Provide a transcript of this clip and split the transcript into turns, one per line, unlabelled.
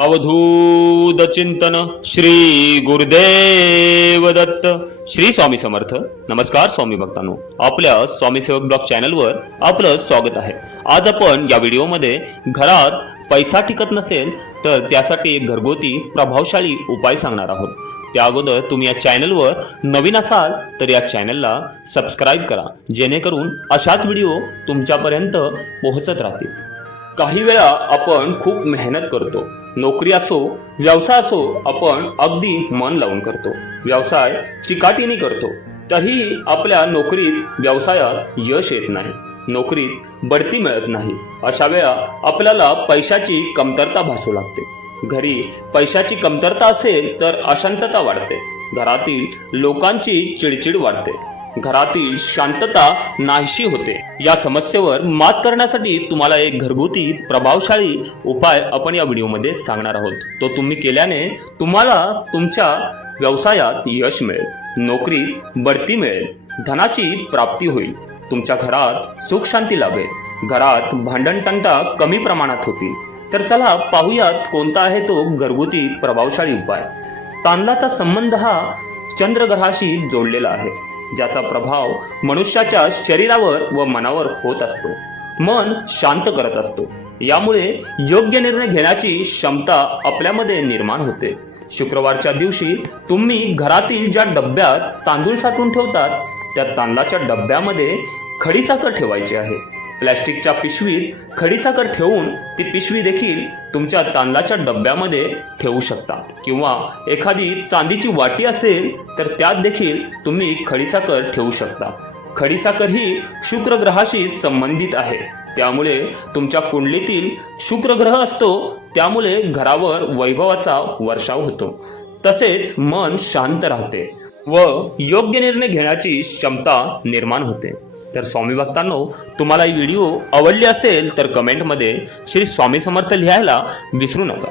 अवधूत चिंतन श्री गुरुदेव दत्त. श्री स्वामी समर्थ. नमस्कार स्वामी भक्तांनो. आपल्या स्वामी सेवक ब्लॉग चॅनलवर आपलं स्वागत आहे. आज आपण या व्हिडिओमध्ये घरात पैसा टिकत नसेल तर त्यासाठी एक घरगुती प्रभावशाली उपाय सांगणार आहोत. त्या अगोदर तुम्ही या चॅनलवर नवीन असाल तर या चॅनलला सबस्क्राईब करा. जेणेकरून अशाच व्हिडिओ तुमच्यापर्यंत पोहोचत राहतील. काही वेळा आपण खूप मेहनत करतो. नोकरी असो व्यवसाय असो आपण अगदी मन लावून करतो. व्यवसाय चिकाटीने करतो. तरीही आपल्या नोकरीत व्यवसायात यश येत नाही. नोकरीत बढती मिळत नाही. अशा वेळा आपल्याला पैशाची कमतरता भासू लागते. घरी पैशाची कमतरता असेल तर अशांतता वाढते. घरातील लोकांची चिडचिड वाढते. घरातील शांतता नाहीशी होते. या समस्येवर मात करण्यासाठी तुम्हाला एक घरगुती प्रभावशाली उपाय आपण या व्हिडिओमध्ये सांगणार आहोत. तो तुम्ही केल्याने तुम्हाला तुमच्या व्यवसायात यश मिळेल नोकरीत बढती मिळेल धनाची प्राप्ती होईल तुमच्या घरात सुख शांती लाभेल घरात भांडणतंटा कमी प्रमाणात होतील. तर चला पाहूयात कोणता आहे तो घरगुती प्रभावशाली उपाय. तांदळाचा संबंध हा चंद्रग्रहाशी जोडलेला आहे. ज्याचा प्रभाव मनुष्याच्या शरीरावर व मनावर होत असतो. मन शांत करत असतो. यामुळे योग्य निर्णय घेण्याची क्षमता आपल्यामध्ये निर्माण होते. शुक्रवारच्या दिवशी तुम्ही घरातील ज्या डब्यात तांदूळ साठवून ठेवतात त्या तांदळाच्या डब्यामध्ये खडीसाखर ठेवायची आहे. प्लॅस्टिकच्या पिशवीत खडीसाखर ठेवून ती पिशवी देखील तुमच्या तांदळाच्या डब्यामध्ये ठेवू शकता किंवा एखादी चांदीची वाटी असेल तर त्यात देखील तुम्ही खडीसाखर ठेवू शकता. खडीसाखर ही शुक्र ग्रहाशी संबंधित आहे. त्यामुळे तुमच्या कुंडलीतील शुक्र ग्रह असतो त्यामुळे घरावर वैभवाचा वर्षाव होतो. तसेच मन शांत राहते व योग्य निर्णय घेण्याची क्षमता निर्माण होते. तर स्वामी भक्तांनो तुम्हाला ही व्हिडिओ आवडली असेल तर कमेंटमध्ये श्री स्वामी समर्थ लिहायला विसरू नका.